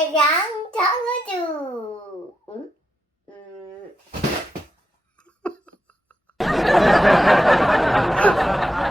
번째랑 정우주. 응? 음.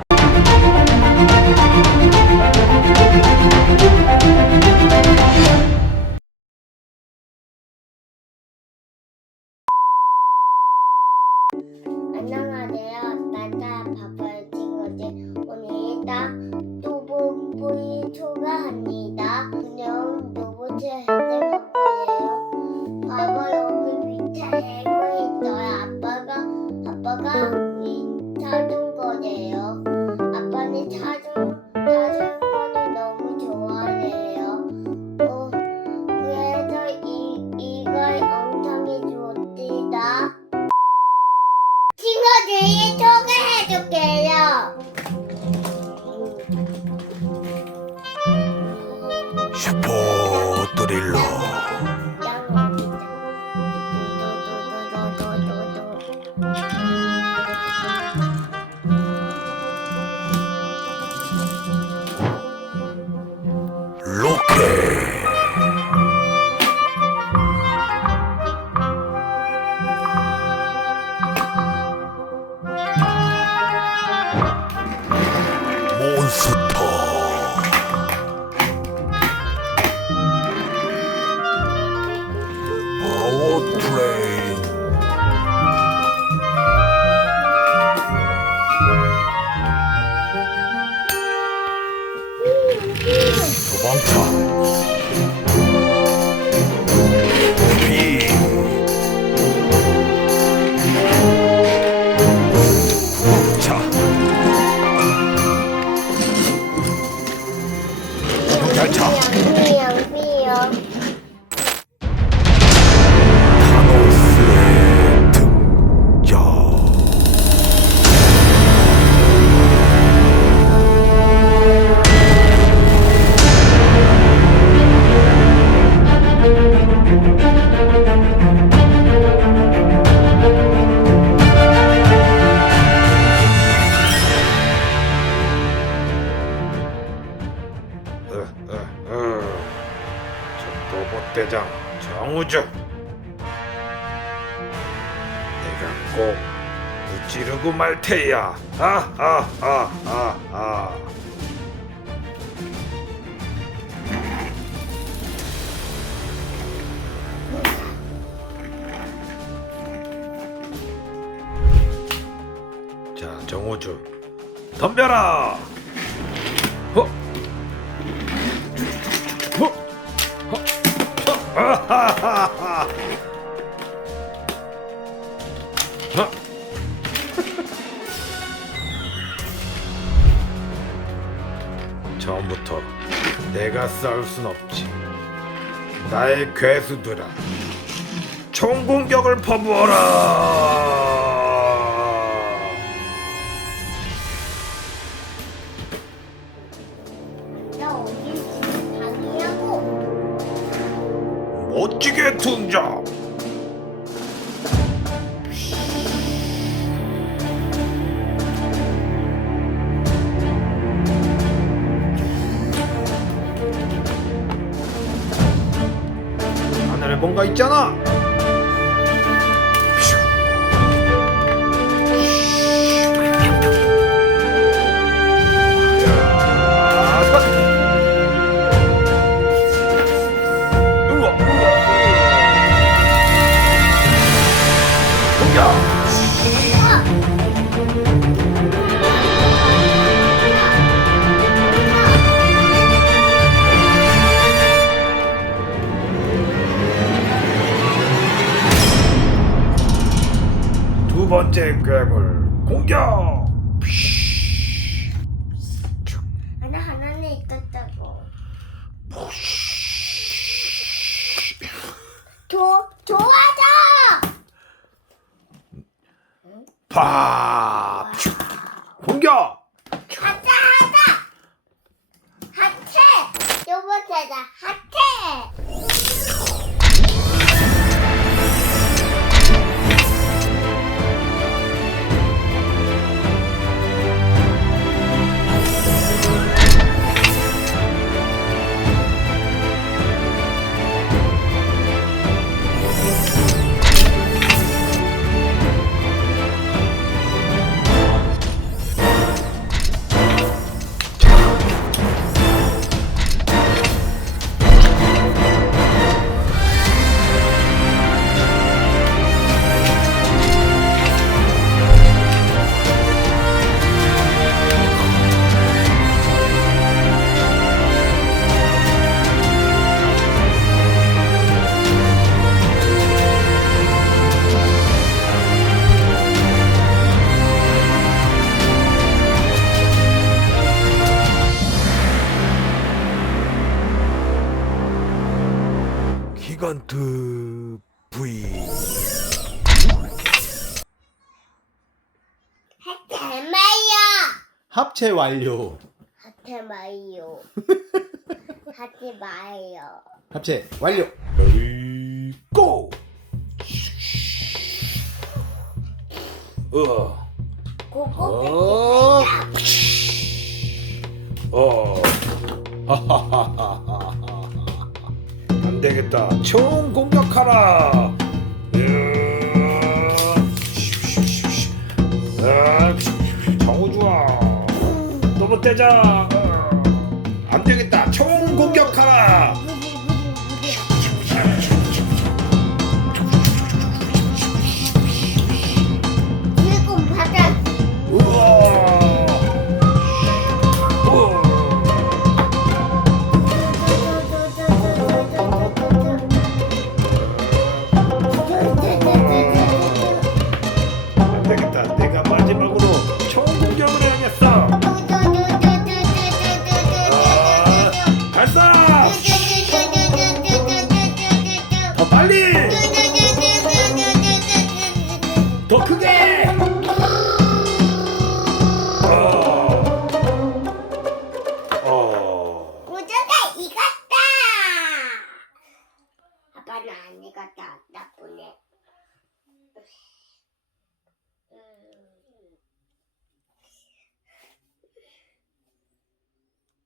우주 내가 꼭 무찌르고 말 테야. 아아아아아. 자, 정우주, 덤벼라. 처음부터 내가 싸울 순 없지. 나의 괴수들아, 총 공격을 퍼부어라. 등장. 하늘에 뭔가 있잖아. 두 번째 괴물 공격! 하나 하나는 있었다고. 도 도와줘. 파! 공격! 하자 하자. 하체. 요번에다 하체. 기간트 V 마요. 합체 완료. 마요. 하트 마요. 합체 완료. 레디 고! 어. 고고. 어. 어. 안 되겠다. 총 공격하라. 정우주아. 너무 떼자. 안 되겠다. 총 공격하라.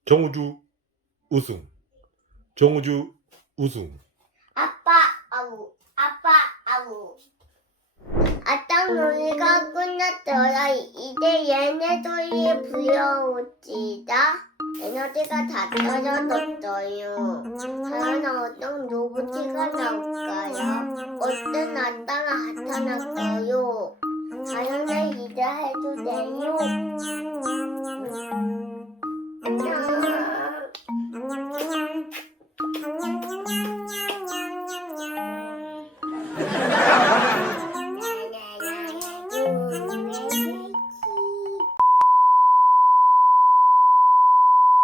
정우주 우승. 정우주 우승. 아빠 아우 아빠 아우 아따 놀이가 끝났더라 이제 얘네들이 부여오지다 에너지가 다 떨어졌어요 과연 어떤 로봇이가 나올까요? 어떤 아따가 나타날까요? 과연 나 이제 해도 돼요? 안녕